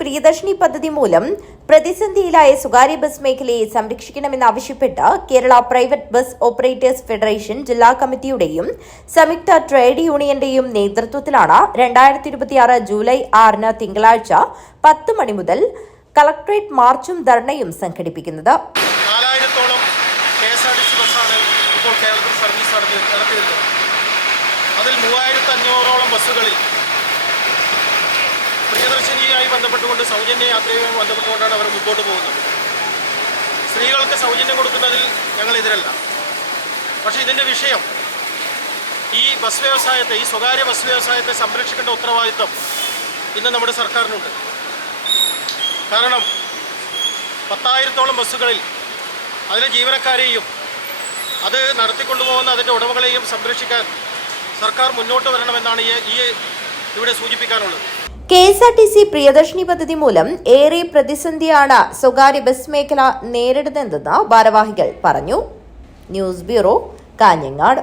പ്രിയദർശിനി പദ്ധതി മൂലം പ്രതിസന്ധിയിലായ സ്വകാര്യ ബസ് മേഖലയെ സംരക്ഷിക്കണമെന്നാവശ്യപ്പെട്ട് Kerala private bus operators federation ജില്ലാ കമ്മിറ്റിയുടെയും സംയുക്ത ട്രേഡ് യൂണിയന്റെയും നേതൃത്വത്തിലാണ് 2026 ജൂലൈ 6 തിങ്കളാഴ്ച 10 മണി മുതൽ കളക്ടറേറ്റ് മാർച്ചും ധർണയും സംഘടിപ്പിക്കുന്നത്. 4000-ഓളം KSRTC ബസ്സാണ് ഇപ്പോൾ കേരളത്തിൽ സർവീസ് നടത്തിയിരുന്നത്. അതിൽ 3500-ഓളം ബസ്സുകളിൽ പ്രിയദർശിനിയുമായി ബന്ധപ്പെട്ടുകൊണ്ട് സൗജന്യ യാത്രയുമായി ബന്ധപ്പെട്ടുകൊണ്ടാണ് അവർ മുമ്പോട്ട് പോകുന്നത്. സ്ത്രീകൾക്ക് സൗജന്യം കൊടുക്കുന്നതിൽ ഞങ്ങൾ എതിരല്ല. പക്ഷേ ഇതിൻ്റെ വിഷയം ഈ ബസ് വ്യവസായത്തെ, ഈ സ്വകാര്യ ബസ് വ്യവസായത്തെ സംരക്ഷിക്കേണ്ട ഉത്തരവാദിത്വം ഇന്ന് നമ്മുടെ സർക്കാരിനുണ്ട്. കാരണം 10,000-ഓളം ബസ്സുകളിൽ അതിലെ ജീവനക്കാരെയും അത് നടത്തിക്കൊണ്ടുപോകുന്ന അതിൻ്റെ ഉടമകളെയും സംരക്ഷിക്കാൻ സർക്കാർ മുന്നോട്ട് വരണമെന്നാണ് ഇവിടെ സൂചിപ്പിക്കാനുള്ളത്. KSRTC പ്രിയദർശിനി പദ്ധതി മൂലം ഏറെ പ്രതിസന്ധിയാണ് സ്വകാര്യ ബസ് മേഖല നേരിടുന്നതെന്ന് ഭാരവാഹികൾ പറഞ്ഞു. News bureau, Kanhangad.